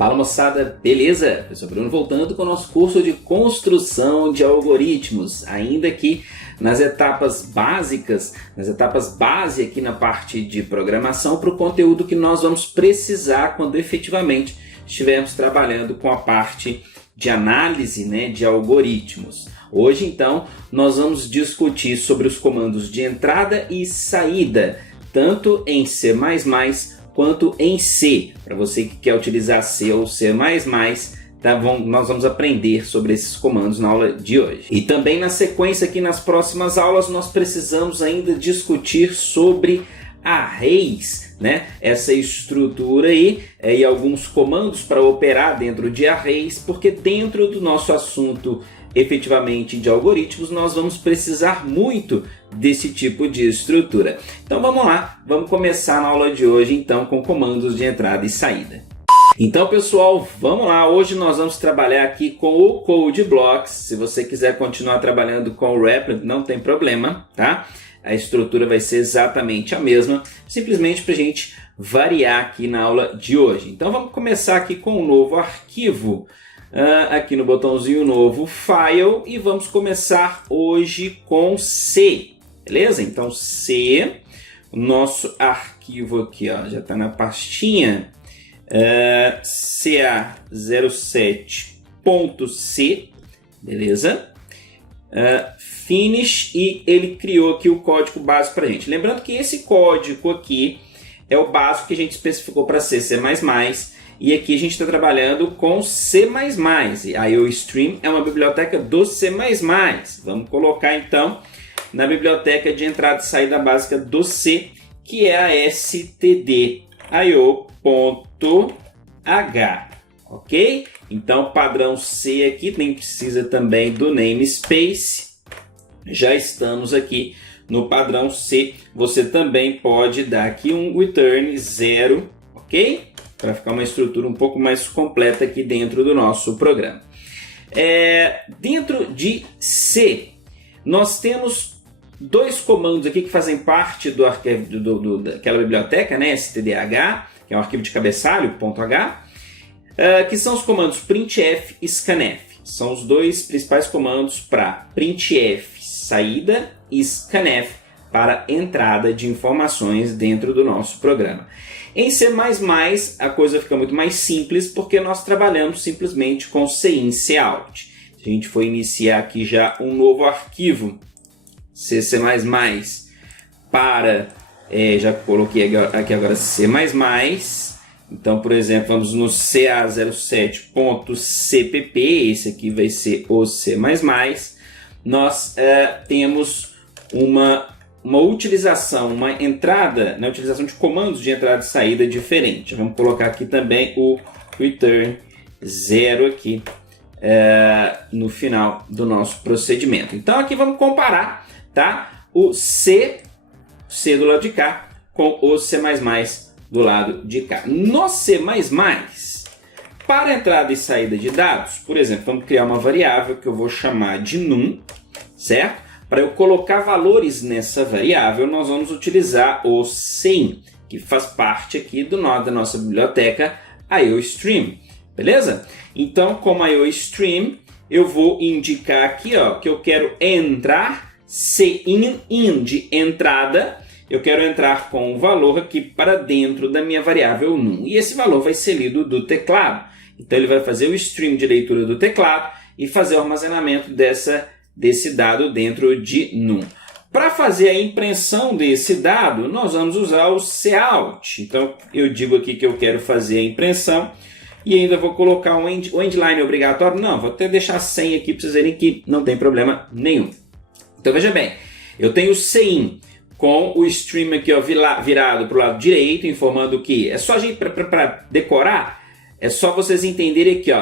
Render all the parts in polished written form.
Fala moçada, beleza? Eu sou o Bruno voltando com o nosso curso de construção de algoritmos, ainda aqui nas etapas básicas, nas etapas base aqui na parte de programação para o conteúdo que nós vamos precisar quando efetivamente estivermos trabalhando com a parte de análise, de algoritmos. Hoje então nós vamos discutir sobre os comandos de entrada e saída, tanto em C++ quanto em C. Para você que quer utilizar C ou C++, nós vamos aprender sobre esses comandos na aula de hoje. E também na sequência aqui nas próximas aulas nós precisamos ainda discutir sobre arrays, essa estrutura aí e alguns comandos para operar dentro de arrays, porque dentro do nosso assunto efetivamente de algoritmos nós vamos precisar muito desse tipo de estrutura. Então vamos lá, vamos começar na aula de hoje então com comandos de entrada e saída. Então pessoal, vamos lá, hoje nós vamos trabalhar aqui com o Code Blocks. Se você quiser continuar trabalhando com o Replit, não tem problema, tá? A estrutura vai ser exatamente a mesma, simplesmente para a gente variar aqui na aula de hoje. Então vamos começar aqui com um novo arquivo, aqui no botãozinho novo File, e vamos começar hoje com C, beleza? Então C, o nosso arquivo aqui ó, já está na pastinha ca07.c, beleza? Finish, e ele criou aqui o código básico para a gente. Lembrando que esse código aqui é o básico que a gente especificou para C++, e aqui a gente está trabalhando com C++. E a IOStream é uma biblioteca do C++. Vamos colocar então na biblioteca de entrada e saída básica do C, que é a stdio.h. Ok? Então padrão C aqui, nem precisa também do namespace. Já estamos aqui no padrão C. Você também pode dar aqui um return 0, ok? Para ficar uma estrutura um pouco mais completa aqui dentro do nosso programa. Dentro de C, nós temos dois comandos aqui que fazem parte do arquivo daquela biblioteca, stdh, que é um arquivo de cabeçalho, .h, que são os comandos printf e scanf. São os dois principais comandos para printf, saída, e scanf, para entrada de informações dentro do nosso programa. Em C++ a coisa fica muito mais simples, porque nós trabalhamos simplesmente com cin, cout. Se a gente for iniciar aqui já um novo arquivo, C++ para, já coloquei aqui agora C++, então por exemplo vamos no ca07.cpp, esse aqui vai ser o C++, nós temos uma utilização, uma entrada, utilização de comandos de entrada e saída diferente. Vamos colocar aqui também o return 0 aqui no final do nosso procedimento. Então aqui vamos comparar, tá? O C do lado de cá com o C++ do lado de cá. No C++, para entrada e saída de dados, por exemplo, vamos criar uma variável que eu vou chamar de num, certo? Para eu colocar valores nessa variável, nós vamos utilizar o cin, que faz parte aqui da nossa biblioteca IOStream, beleza? Então, como IOStream, eu vou indicar aqui que eu quero entrar cin de entrada, eu quero entrar com um valor aqui para dentro da minha variável num, e esse valor vai ser lido do teclado. Então, ele vai fazer o stream de leitura do teclado e fazer o armazenamento desse dado dentro de num. Para fazer a impressão desse dado, nós vamos usar o cout. Então, eu digo aqui que eu quero fazer a impressão e ainda vou colocar o endline obrigatório. Não, vou até deixar 100 aqui para vocês verem que não tem problema nenhum. Então, veja bem, eu tenho o cin com o stream aqui virado para o lado direito, informando que é só a gente para decorar, é só vocês entenderem aqui,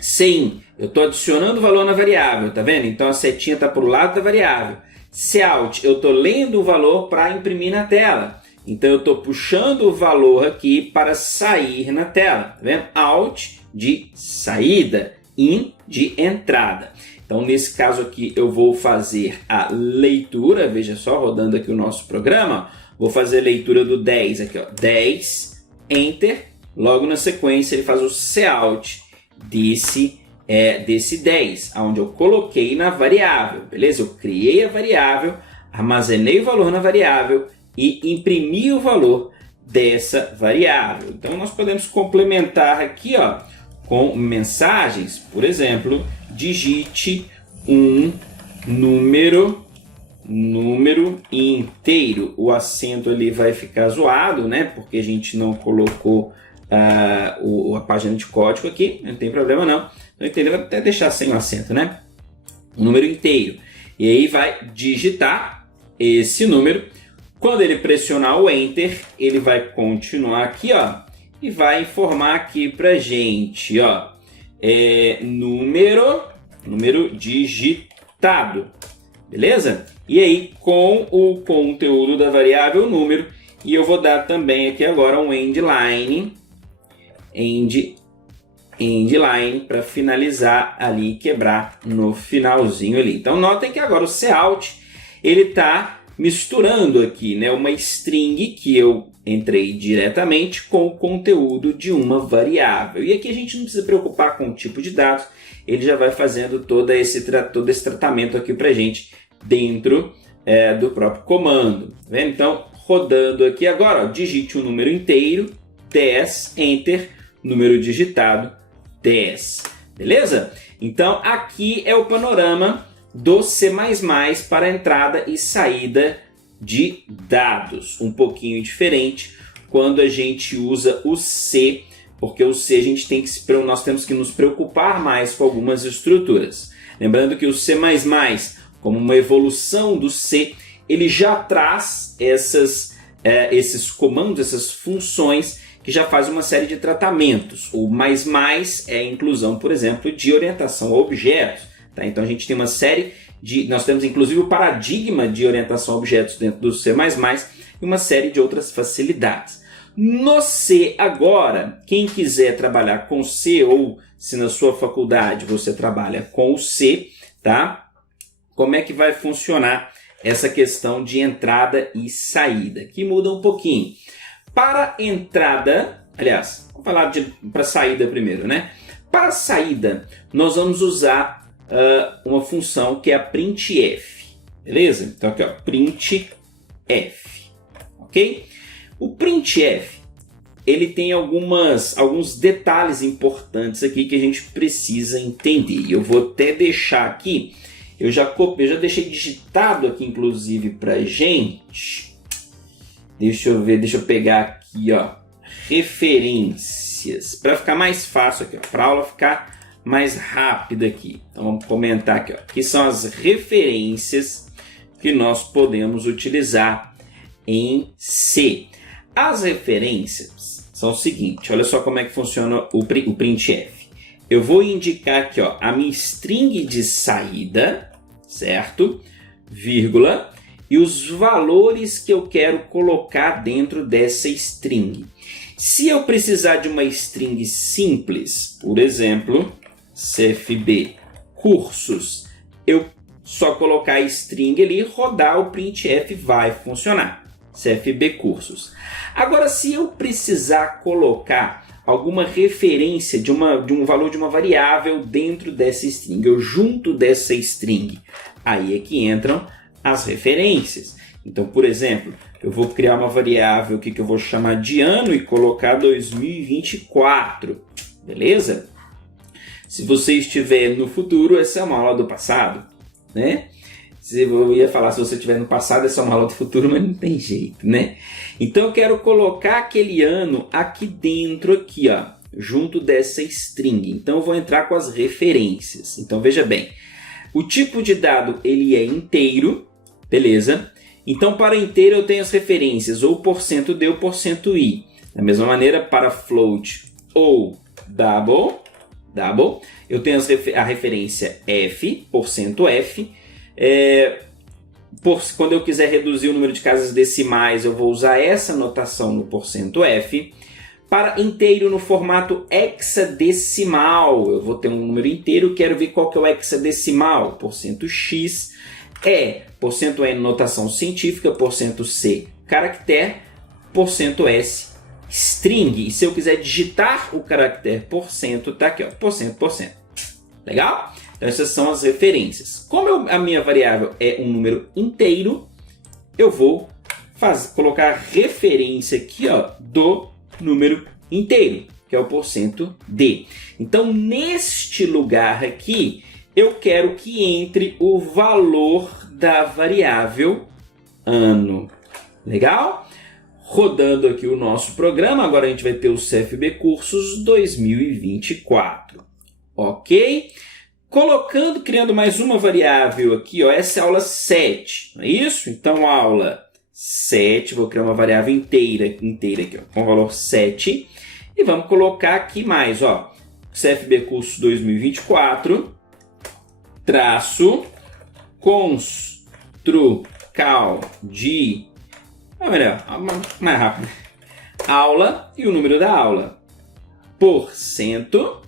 cin, eu estou adicionando valor na variável, tá vendo? Então a setinha está para o lado da variável. Cout, eu estou lendo o valor para imprimir na tela. Então eu estou puxando o valor aqui para sair na tela, tá vendo? Out de saída, in de entrada. Então nesse caso aqui eu vou fazer a leitura, veja só, rodando aqui o nosso programa, vou fazer a leitura do 10 aqui, 10, Enter, logo na sequência ele faz o cout desse 10, onde eu coloquei na variável, beleza? Eu criei a variável, armazenei o valor na variável e imprimi o valor dessa variável. Então nós podemos complementar aqui, ó, com mensagens, por exemplo, digite um número inteiro. O acento ali vai ficar zoado, né? Porque a gente não colocou a página de código aqui, não tem problema não. Então entendeu? Vou até deixar sem o acento, né? Um número inteiro. E aí vai digitar esse número. Quando ele pressionar o Enter, ele vai continuar aqui, ó, e vai informar aqui pra gente, ó, número digitado, beleza? E aí com o conteúdo da variável número, e eu vou dar também aqui agora um endline para finalizar ali, quebrar no finalzinho ali. Então notem que agora o cout ele está misturando aqui, né, uma string que eu entrei diretamente com o conteúdo de uma variável. E aqui a gente não precisa preocupar com o tipo de dados, ele já vai fazendo todo esse tratamento aqui para a gente dentro do próprio comando. Tá vendo? Então, rodando aqui agora, ó, digite um número inteiro, 10, Enter, número digitado, 10. Beleza? Então, aqui é o panorama do C++ para entrada e saída de dados. Um pouquinho diferente quando a gente usa o C, porque o C nós temos que nos preocupar mais com algumas estruturas. Lembrando que o C++, como uma evolução do C, ele já traz esses comandos, essas funções que já faz uma série de tratamentos. O mais é a inclusão, por exemplo, de orientação a objetos. Tá? Então a gente tem uma série nós temos inclusive o paradigma de orientação a objetos dentro do C++ e uma série de outras facilidades. No C agora, quem quiser trabalhar com C, ou se na sua faculdade você trabalha com o C, tá? Como é que vai funcionar essa questão de entrada e saída? Que muda um pouquinho. Para entrada, aliás, vamos falar para saída primeiro, né? Para saída, nós vamos usar uma função que é a printf, beleza? Então aqui, ó, printf, ok? O printf, ele tem alguns detalhes importantes aqui que a gente precisa entender. Eu vou até deixar aqui, eu já deixei digitado aqui inclusive pra gente. Deixa eu pegar aqui, ó, referências, para ficar mais fácil aqui, para a aula ficar mais rápida aqui. Então vamos comentar aqui, ó, que são as referências que nós podemos utilizar em C. As referências são o seguinte, olha só como é que funciona o printf. Eu vou indicar aqui, ó, a minha string de saída, certo? Vírgula, e os valores que eu quero colocar dentro dessa string. Se eu precisar de uma string simples, por exemplo, CFB cursos, eu só colocar a string ali, rodar o printf vai funcionar. CFB cursos. Agora, se eu precisar colocar alguma referência de um valor de uma variável dentro dessa string, eu junto dessa string, aí é que entram as referências. Então, por exemplo, eu vou criar uma variável aqui que eu vou chamar de ano e colocar 2024, beleza? Se você estiver no futuro, essa é uma aula do passado, né? Eu ia falar, se você estiver no passado, essa é uma aula do futuro, mas não tem jeito, né? Então eu quero colocar aquele ano aqui dentro, aqui, ó, junto dessa string. Então eu vou entrar com as referências. Então veja bem, o tipo de dado ele é inteiro, beleza? Então para inteiro eu tenho as referências ou %d ou %i. Da mesma maneira para float ou double, eu tenho a referência f, %f. Quando eu quiser reduzir o número de casas decimais, eu vou usar essa notação no %f. Para inteiro no formato hexadecimal, eu vou ter um número inteiro, quero ver qual que é o hexadecimal. %x %e notação científica, %c caractere, %s string, e se eu quiser digitar o caractere %, tá aqui, ó, %. Legal? Então essas são as referências. Como a minha variável é um número inteiro, eu vou colocar a referência aqui, ó, do número inteiro, que é o %d. Então, neste lugar aqui, eu quero que entre o valor da variável ano. Legal? Rodando aqui o nosso programa, agora a gente vai ter o CFB Cursos 2024. Ok? Criando mais uma variável aqui, ó, essa é a aula 7, não é isso? Então, aula 7, vou criar uma variável inteira aqui, ó, com o valor 7. E vamos colocar aqui mais, ó, CFB Cursos 2024, traço, construcal de... melhor, mais rápido. Aula e o número da aula. Porcento,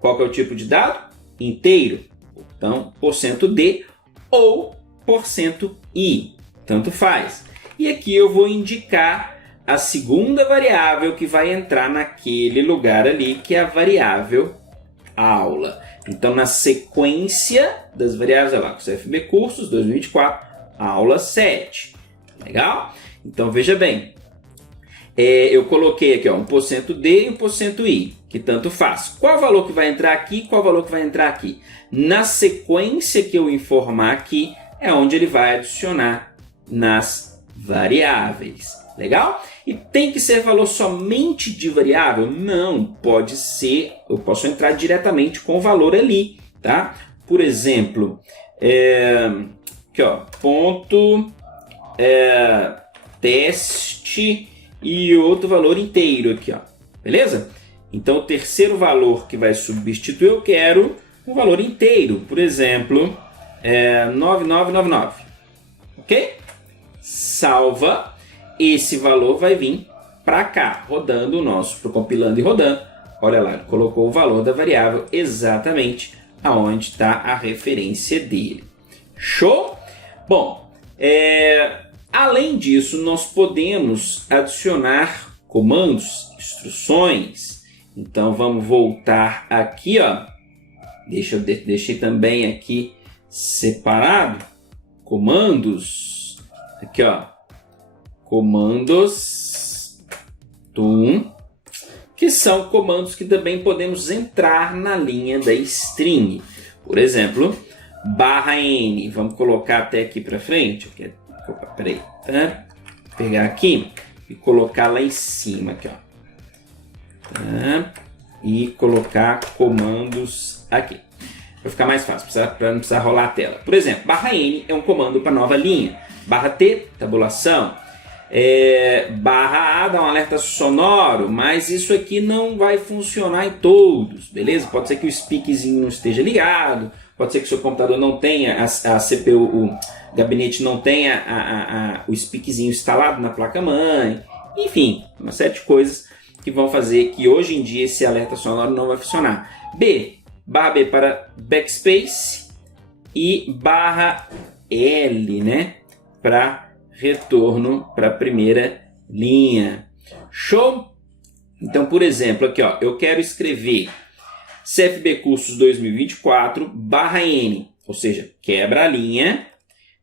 qual que é o tipo de dado? Inteiro. Então, %d ou %i. Tanto faz. E aqui eu vou indicar a segunda variável que vai entrar naquele lugar ali, que é a variável aula. Então, na sequência das variáveis, olha lá, CFB Cursos 2024, aula 7. Legal? Então, veja bem. Eu coloquei aqui, ó, um %d e um %i, que tanto faz. Qual valor que vai entrar aqui? Qual valor que vai entrar aqui? Na sequência que eu informar aqui, é onde ele vai adicionar nas variáveis. Legal? E tem que ser valor somente de variável? Não, pode ser, eu posso entrar diretamente com o valor ali, tá? Por exemplo, aqui, ó, teste e outro valor inteiro aqui, ó. Beleza? Então, o terceiro valor que vai substituir, eu quero um valor inteiro. Por exemplo, 9999. Ok? Salva. Esse valor vai vir para cá, rodando o nosso, compilando e rodando. Olha lá, colocou o valor da variável exatamente aonde está a referência dele. Show? Bom, além disso, nós podemos adicionar comandos, instruções. Então, vamos voltar aqui, ó. Deixei também aqui separado. Comandos. Aqui, ó. Comandos que são comandos que também podemos entrar na linha da string. Por exemplo, /n. Vamos colocar até aqui para frente. Opa, peraí. Tá? Pegar aqui e colocar lá em cima. Aqui, ó. Tá? E colocar comandos aqui. Para ficar mais fácil, para não precisar rolar a tela. Por exemplo, /n é um comando para nova linha. /t, tabulação. /a dá um alerta sonoro, mas isso aqui não vai funcionar em todos, beleza? Pode ser que o speakzinho não esteja ligado, pode ser que o seu computador não tenha, a CPU, o gabinete não tenha o speakzinho instalado na placa-mãe, enfim, uma série de coisas que vão fazer que hoje em dia esse alerta sonoro não vai funcionar. /B para backspace e /L, né, para retorno para a primeira linha. Show? Então, por exemplo, aqui, ó, eu quero escrever CFB Cursos 2024 /n, ou seja, quebra a linha,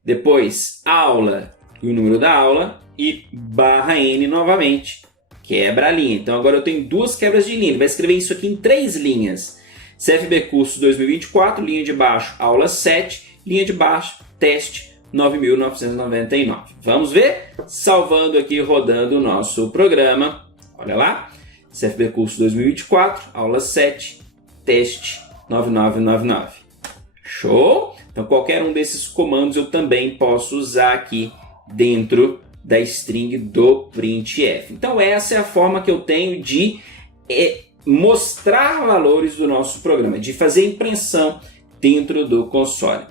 depois aula e o número da aula e /n novamente, quebra a linha. Então, agora eu tenho duas quebras de linha. Ele vai escrever isso aqui em 3 linhas. CFB Cursos 2024, linha de baixo, aula 7, linha de baixo, teste 9.999. Vamos ver? Salvando aqui, rodando o nosso programa. Olha lá. CFB Curso 2024, aula 7, teste 9999. Show? Então, qualquer um desses comandos eu também posso usar aqui dentro da string do printf. Então, essa é a forma que eu tenho de mostrar valores do nosso programa, de fazer impressão dentro do console.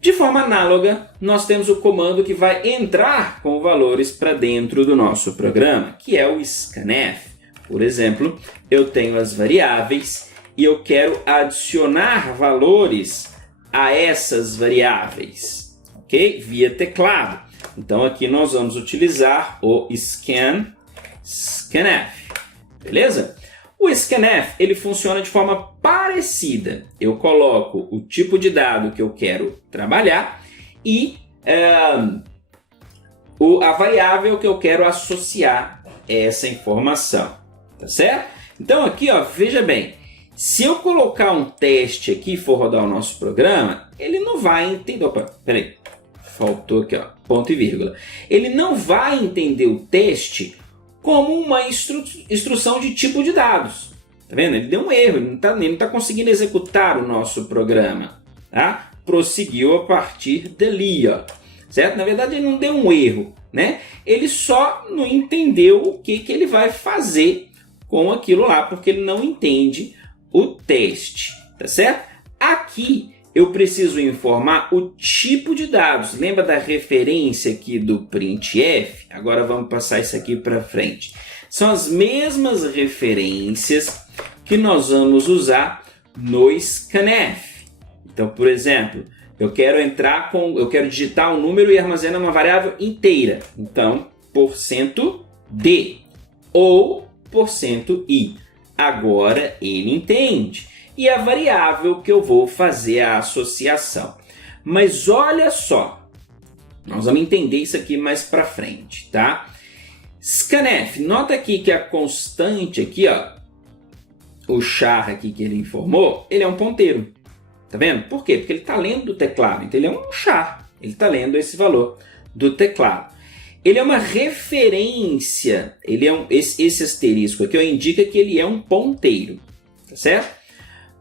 De forma análoga, nós temos o comando que vai entrar com valores para dentro do nosso programa, que é o scanf. Por exemplo, eu tenho as variáveis e eu quero adicionar valores a essas variáveis, ok? Via teclado. Então aqui nós vamos utilizar o scan scanf, beleza? O scanf ele funciona de forma parecida. Eu coloco o tipo de dado que eu quero trabalhar e a variável que eu quero associar essa informação, tá certo? Então aqui, ó, veja bem, se eu colocar um teste aqui e for rodar o nosso programa, ele não vai entender... Opa, peraí, faltou aqui, ó, ponto e vírgula. Ele não vai entender o teste como uma instrução de tipo de dados. Tá vendo? Ele deu um erro, ele não tá conseguindo executar o nosso programa. Tá? Prosseguiu a partir dali, ó. Certo? Na verdade, ele não deu um erro, né? Ele só não entendeu o que ele vai fazer com aquilo lá, porque ele não entende o teste. Tá certo? Aqui eu preciso informar o tipo de dados. Lembra da referência aqui do printf? Agora vamos passar isso aqui para frente. São as mesmas referências que nós vamos usar no scanf. Então, por exemplo, eu quero digitar um número e armazenar uma variável inteira. Então, %d ou %i. Agora ele entende. E a variável que eu vou fazer a associação. Mas olha só, nós vamos entender isso aqui mais para frente, tá? Scanf, nota aqui que a constante aqui, ó, o char aqui que ele informou, ele é um ponteiro. Tá vendo? Por quê? Porque ele está lendo do teclado, então ele é um char, ele está lendo esse valor do teclado. Ele é uma referência, esse asterisco aqui ó, indica que ele é um ponteiro, tá certo?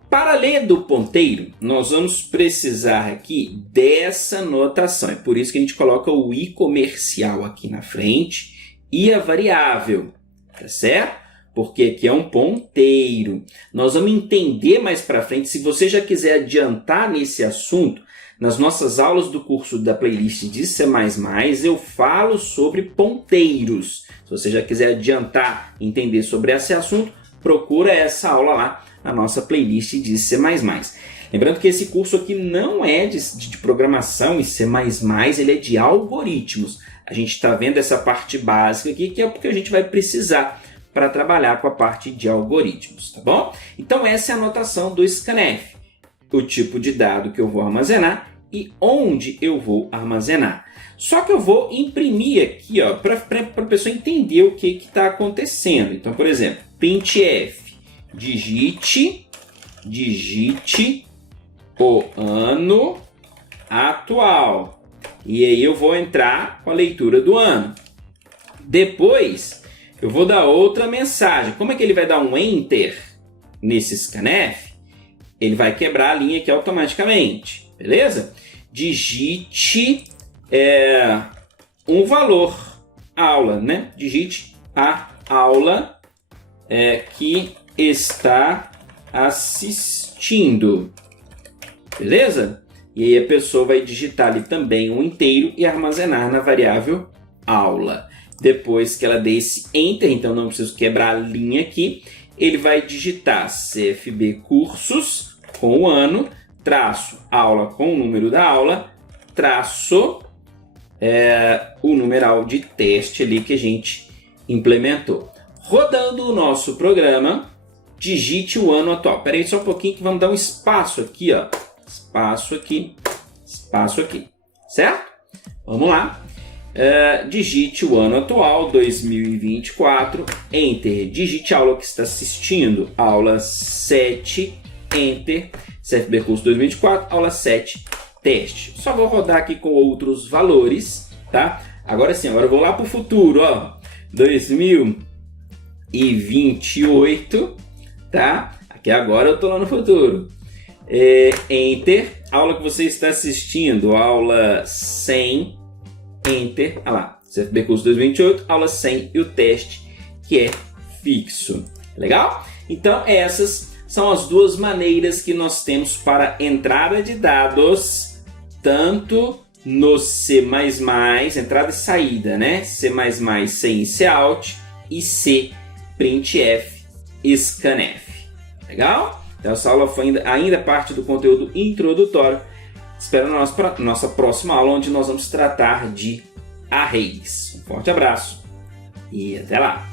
Para ler do ponteiro, nós vamos precisar aqui dessa notação. É por isso que a gente coloca o i comercial aqui na frente e a variável, tá certo? Porque aqui é um ponteiro. Nós vamos entender mais para frente, se você já quiser adiantar nesse assunto, nas nossas aulas do curso da playlist de C++, eu falo sobre ponteiros. Se você já quiser adiantar, entender sobre esse assunto, procura essa aula lá na nossa playlist de C++. Lembrando que esse curso aqui não é de programação em C++, ele é de algoritmos. A gente está vendo essa parte básica aqui, que é o que a gente vai precisar para trabalhar com a parte de algoritmos, tá bom? Então essa é a notação do scanf. O tipo de dado que eu vou armazenar e onde eu vou armazenar. Só que eu vou imprimir aqui para a pessoa entender o que está acontecendo. Então, por exemplo, printf. Digite o ano atual. E aí eu vou entrar com a leitura do ano. Depois eu vou dar outra mensagem. Como é que ele vai dar um Enter nesse scanf? Ele vai quebrar a linha aqui automaticamente. Beleza? Digite um valor. Aula, né? Digite a aula que está assistindo, beleza? E aí a pessoa vai digitar ali também um inteiro e armazenar na variável aula. Depois que ela dê esse Enter, então não preciso quebrar a linha aqui, ele vai digitar CFB cursos com o ano, traço aula com o número da aula, traço o numeral de teste ali que a gente implementou. Rodando o nosso programa, digite o ano atual. Espera aí só um pouquinho que vamos dar um espaço aqui, ó. Espaço aqui, certo? Vamos lá. Digite o ano atual, 2024, Enter. Digite a aula que está assistindo, aula 7, Enter. CFB curso 2024, aula 7, teste. Só vou rodar aqui com outros valores, tá? Agora sim, agora eu vou lá para o futuro, ó. 2028, tá? Aqui agora eu tô lá no futuro. Enter, aula que você está assistindo, aula 100, Enter, olha lá, CFB curso 2028, aula 100 e o teste que é fixo. Legal? Então essas são as duas maneiras que nós temos para entrada de dados, tanto no C++, entrada e saída, né? C++ sem cout e C printf scanf. Legal? Então essa aula foi ainda parte do conteúdo introdutório. Espero na nossa próxima aula, onde nós vamos tratar de arrays. Um forte abraço e até lá!